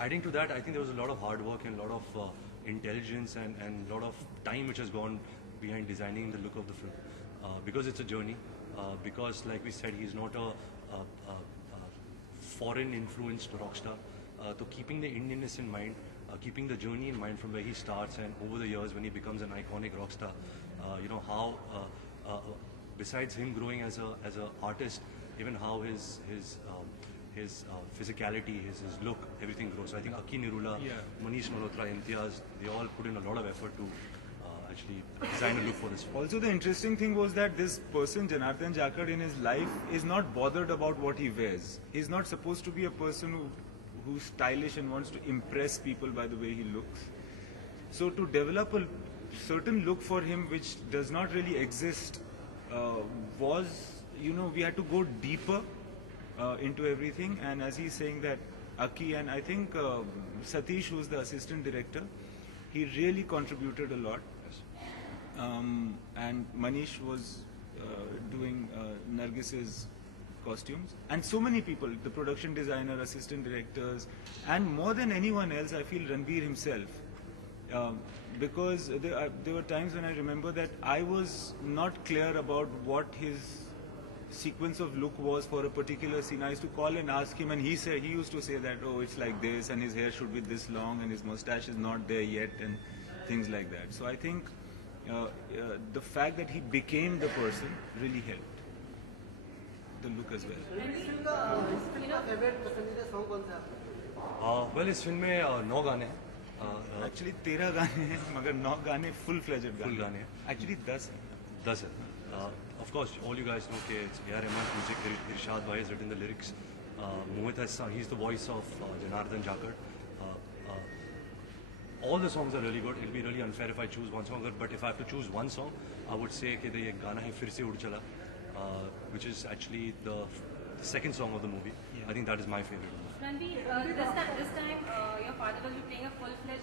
Adding to that, I think there was a lot of hard work and a lot of intelligence and a lot of time which has gone behind designing the look of the film. Because it's a journey, because like we said, he's not a foreign influenced rock star. So keeping the Indianness in mind, keeping the journey in mind from where he starts and over the years when he becomes an iconic rock star, how besides him growing as a artist, even how his physicality, his look, everything grows. So I think Aki Nirula, Manish Malhotra, Imtiaz, they all put in a lot of effort to actually design a look for this film. Also, the interesting thing was that this person, Janardhan Jakad, in his life is not bothered about what he wears. He's not supposed to be a person who's stylish and wants to impress people by the way he looks. So to develop a certain look for him which does not really exist was, we had to go deeper into everything. And as he's saying that Aki and I think Satish, who's the assistant director, he really contributed a lot. And Manish was doing Nargis's costumes, and so many people, the production designer, assistant directors, and more than anyone else, I feel Ranbir himself. Because there were times when I remember that I was not clear about what his sequence of look was for a particular scene. I used to call and ask him, and he used to say that, oh, it's like this, and his hair should be this long, and his mustache is not there yet, and things like that. So I think the fact that he became the person really helped the look as well. Well, इस film में 9 गाने हैं. Actually 13 गाने हैं, मगर 9 गाने full-fledged गाने हैं. Actually 10 हैं. 10 है. Of course, all you guys know that it's A.R. Rahman's music. Irshad Bhai has written the lyrics. Mohit has sung. He's the voice of Janardhan Jakad. All the songs are really good. It'll be really unfair if I choose one song. But if I have to choose one song, I would say that the Gana Hai Fir Se Ud Chala, which is actually the second song of the movie. I think that is my favorite one. Ranbir, this time your father will be playing a full-fledged